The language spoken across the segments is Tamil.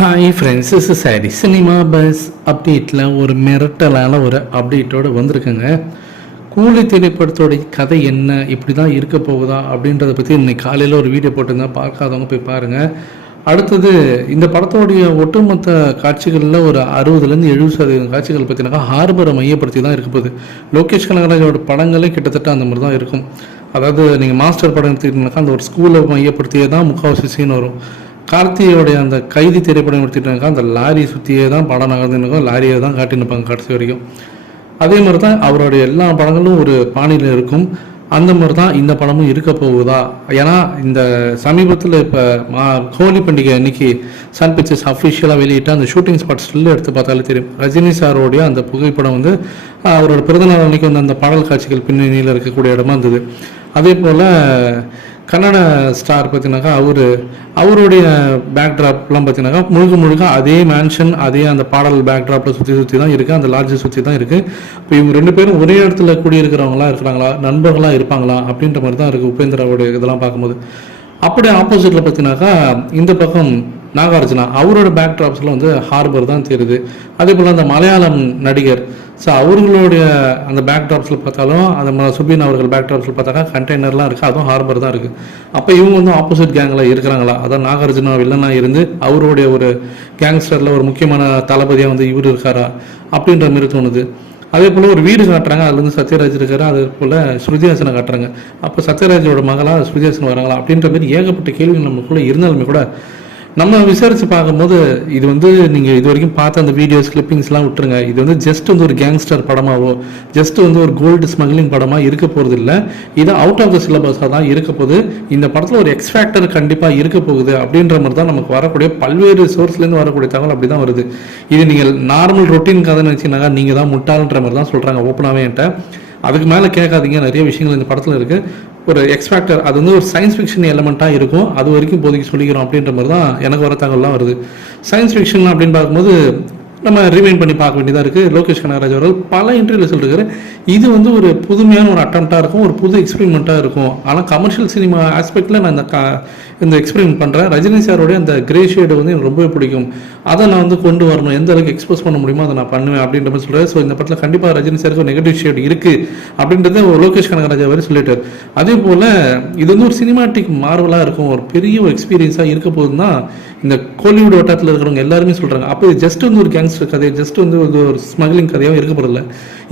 Hi friends, is sorry cinema bus அப்டேட்டில் ஒரு மிரட்டலான ஒரு அப்டேட்டோடு வந்திருக்குங்க. கூலி திரைப்படத்தோடைய கதை என்ன, இப்படி தான் இருக்க போகுதா அப்படின்றத பற்றி இன்னைக்கு காலையில் ஒரு வீடியோ போட்டிருந்தேன். பார்க்காதவங்க போய் பாருங்கள். அடுத்தது இந்த படத்தோடைய ஒட்டுமொத்த காட்சிகளில் ஒரு 60-70% காட்சிகள் பார்த்தீங்கன்னாக்கா ஹார்பரை மையப்படுத்தி தான் இருக்க போகுது. லோகேஷ் கனகராஜோட படங்களே கிட்டத்தட்ட அந்த மாதிரி தான் இருக்கும். அதாவது நீங்கள் மாஸ்டர் படம் எடுத்துக்கிட்டீங்கன்னாக்கா அந்த ஒரு ஸ்கூலை மையப்படுத்தியே தான் முக்கால்வாசி சீன் வரும். கார்த்தியோடைய அந்த கைதி திரைப்படம் எடுத்துட்டாங்க, அந்த லாரி சுற்றியே தான் படம் நகர்ந்துருக்கும், லாரியை தான் காட்டினுப்பாங்க கடைசி வரைக்கும். அதே மாதிரி தான் அவருடைய எல்லா படங்களும் ஒரு பாணியில் இருக்கும். அந்த மாதிரி தான் இந்த படமும் இருக்க போகுதா? ஏன்னா இந்த சமீபத்தில் இப்போ ஹோலி பண்டிகை அன்னைக்கு சன் பிக்சர்ஸ் அஃபிஷியலாக வெளியிட்ட அந்த ஷூட்டிங் ஸ்பாட் ஸ்டில் எடுத்து பார்த்தாலே தெரியும். ரஜினி சாரோடைய அந்த புகைப்படம் வந்து அவரோட பிறந்தநாள் அன்னைக்கு வந்து அந்த பாடல் காட்சிகள் பின்னணியில் இருக்கக்கூடிய இடமா இருந்தது. அதே போல் கன்னட ஸ்டார் பார்த்தீங்கன்னாக்கா அவருடைய பேக்ட்ராப்லாம் பார்த்தீங்கன்னாக்கா முழுக்க அதே மேன்ஷன், அதே அந்த பாடல் பேக்ட்ராப்பில் சுற்றி தான் இருக்குது, அந்த லாட்ஜை சுற்றி தான் இருக்குது. இப்போ இவங்க ரெண்டு பேரும் ஒரே இடத்துல குடியிருக்கிறவங்களா இருக்கிறாங்களா, நண்பர்களாக இருப்பாங்களா அப்படின்ற மாதிரி தான் இருக்குது உபேந்திராவோடைய இதெல்லாம் பார்க்கும்போது. அப்படியே ஆப்போசிட்டில் பார்த்தீங்கன்னாக்கா இந்த பக்கம் நாகார்ஜுனா அவரோட பேக்ட்ராப்ஸில் வந்து ஹார்பர் தான் தெரியுது. அதே போல் அந்த மலையாளம் நடிகர் அவர்களுடைய அந்த பேக்ட்ராப்ஸில் பார்த்தாலும் அந்த சுபின் அவர்கள் பேக்ட்ராப்ஸில் பார்த்தாக்கா கண்டெய்னர்லாம் இருக்குது, அதுவும் ஹார்பர் தான் இருக்குது. அப்போ இவங்க வந்து ஆப்போசிட் கேங்கில் இருக்கிறாங்களா? அதான் நாகார்ஜுனா வில்லனாக இருந்து அவருடைய ஒரு கேங்ஸ்டரில் ஒரு முக்கியமான தளபதியாக வந்து இவர் இருக்காரா அப்படின்ற மாதிரி தோணுது. அதே போல் ஒரு வீடு காட்டுறாங்க, அதுல வந்து சத்யராஜ் இருக்காரு, அதே போல் ஸ்ருதிஹாசனை காட்டுறாங்க. அப்போ சத்யராஜோட மகளாக ஸ்ருதிஹாசன் வராங்களா அப்படின்ற மாதிரி ஏகப்பட்ட கேள்விகள் நமக்குள்ளே இருந்தாலுமே கூட நம்ம விசாரித்து பார்க்கும்போது இது வந்து நீங்கள் இது வரைக்கும் பார்த்த அந்த வீடியோஸ் கிளிப்பிங்ஸ்லாம் விட்டுருங்க. இது வந்து ஜஸ்ட் வந்து ஒரு கேங்ஸ்டர் படமாவோ ஜஸ்ட் வந்து ஒரு கோல்டு ஸ்மக்லிங் படமாக இருக்க போகிறது இல்லை. இது அவுட் ஆஃப் த சிலபஸாக தான் இருக்க போகுது. இந்த படத்தில் ஒரு எக்ஸ்ஃபேக்டர் கண்டிப்பாக இருக்க போகுது அப்படின்ற மாதிரி தான் நமக்கு வரக்கூடிய பல்வேறு சோர்ஸ்லேருந்து வரக்கூடிய தகவல் அப்படி தான் வருது. இது நீங்கள் நார்மல் ரொட்டீன் கதை நினச்சினாக்கா நீங்கள் தான் முட்டாள்ன்ற மாதிரி தான் சொல்கிறாங்க ஓப்பனாகவே என்கிட்ட. அதுக்கு மேலே கேட்காதீங்க, நிறைய விஷயங்கள் இந்த படத்தில் இருக்குது. ஒரு எக்ஸ்பேக்டர் அது வந்து ஒரு சயின்ஸ் ஃபிக்ஷன் எலமெண்ட்டாக இருக்கும், அது வரைக்கும் இப்போதைக்கு சொல்லிக்கிறோம் அப்படின்ற மாதிரி தான் எனக்கு வர தகவல்லாம் வருது. சயின்ஸ் ஃபிக்ஷன் அப்படின்னு பார்க்கும்போது நம்ம ரிமைண்ட் பண்ணி பார்க்க வேண்டியதாக இருக்குது. லோகேஷ் கனகராஜ் அவர்கள் பல இன்டர்வியூவில் சொல்லியிருக்காரு, இது வந்து ஒரு புதுமையான ஒரு அட்டம்ப்டாக இருக்கும், ஒரு புது எக்ஸ்பெரிமெண்ட்டாக இருக்கும். ஆனால் கமர்ஷியல் சினிமா ஆஸ்பெக்டில் நான் இந்த எக்ஸ்பெரிமெண்ட் பண்ணுறேன். ரஜினி சாரோடைய அந்த கிரே ஷேடு வந்து எனக்கு ரொம்பவே பிடிக்கும், அதை நான் வந்து கொண்டு வரணும், எந்த அளவுக்கு எக்ஸ்போஸ் பண்ண முடியுமோ அதை நான் பண்ணுவேன் அப்படின்ற மாதிரி சொல்கிறார். ஸோ இந்த படத்தில் கண்டிப்பாக ரஜினி சாருக்கு ஒரு நெகட்டிவ் ஷேடு இருக்குது அப்படின்றத லோகேஷ் கனகராஜ் அவர் சொல்லிட்டார். அதே போல் இது வந்து ஒரு சினிமாட்டிக் மார்வலாக இருக்கும், ஒரு பெரிய ஒரு எக்ஸ்பீரியன்ஸாக இருக்க போதுன்னு தான் இந்த கோலிவுட் வட்டாரத்தில் இருக்கிறவங்க எல்லாருமே சொல்கிறாங்க. அப்போ இது ஜஸ்ட் வந்து ஒரு கேங்ஸ்டர் கதை, ஜஸ்ட் வந்து ஒரு ஸ்மக்லிங் கதையாகவும் இருக்க போதில்லை.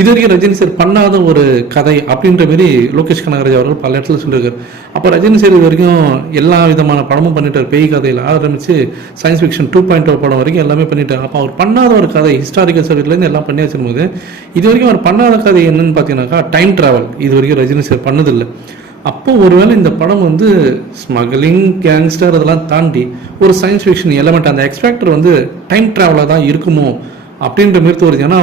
இது வரைக்கும் ரஜினி சார் பண்ணாத ஒரு கதை அப்படின்ற மாரி லோகேஷ் கனகராஜ் அவர்கள் பல இடத்துல சொல்லியிருக்காரு. அப்போ ரஜினி சார் இது வரைக்கும் எல்லா விதமான படமும் பண்ணிட்டார். பேய் கதையில் ஆரம்பித்து சயின்ஸ் ஃபிக்ஷன் 2.0 படம் வரைக்கும் எல்லாமே பண்ணிட்டார். அப்போ அவர் பண்ணாத ஒரு கதை ஹிஸ்டாரிக்கல் சப்ஜெக்ட்லேருந்து எல்லாம் பண்ணி வச்சிருக்கும்போது இது வரைக்கும் அவர் பண்ணாத கதை என்னன்னு பார்த்தீங்கன்னாக்கா டைம் ட்ராவல் இது வரைக்கும் ரஜினி சார் பண்ணதில்லை. அப்போ ஒருவேளை இந்த படம் வந்து ஸ்மக்லிங் கேங்ஸ்டர் அதெல்லாம் தாண்டி ஒரு சயின்ஸ் ஃபிக்ஷன் எலமெண்ட், அந்த எக்ஸ்பேக்டர் வந்து டைம் ட்ராவலாக தான் இருக்குமோ அப்படின்ற மாரி தோணுது. ஏன்னா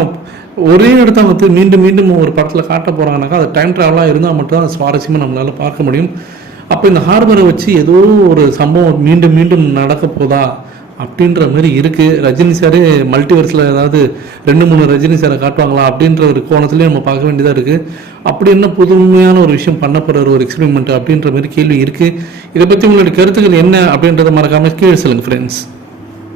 ஒரே இடத்த வந்து மீண்டும் மீண்டும் ஒரு படத்தில் காட்ட போகிறாங்கனாக்கா அது டைம் ட்ராவலாக இருந்தால் மட்டும்தான் சுவாரஸ்யமாக நம்மளால் பார்க்க முடியும். அப்போ இந்த ஹார்பரை வச்சு ஏதோ ஒரு சம்பவம் மீண்டும் மீண்டும் நடக்க போதா அப்படின்ற மாதிரி இருக்குது. ரஜினி சாரே மல்டிவர்ஸில் ஏதாவது 2-3 ரஜினி சாரை காட்டுவாங்களா அப்படின்ற ஒரு கோணத்துலேயே நம்ம பார்க்க வேண்டியதாக இருக்குது. அப்படி என்ன புதுமையான ஒரு விஷயம் பண்ண போகிற ஒரு எக்ஸ்பெரிமெண்ட் அப்படின்ற மாதிரி கேள்வி இருக்குது. இதை பற்றி உங்களுடைய கருத்துக்கள் என்ன அப்படின்றத மறக்காமல் கீழே சொல்லுங்கள் ஃப்ரெண்ட்ஸ்.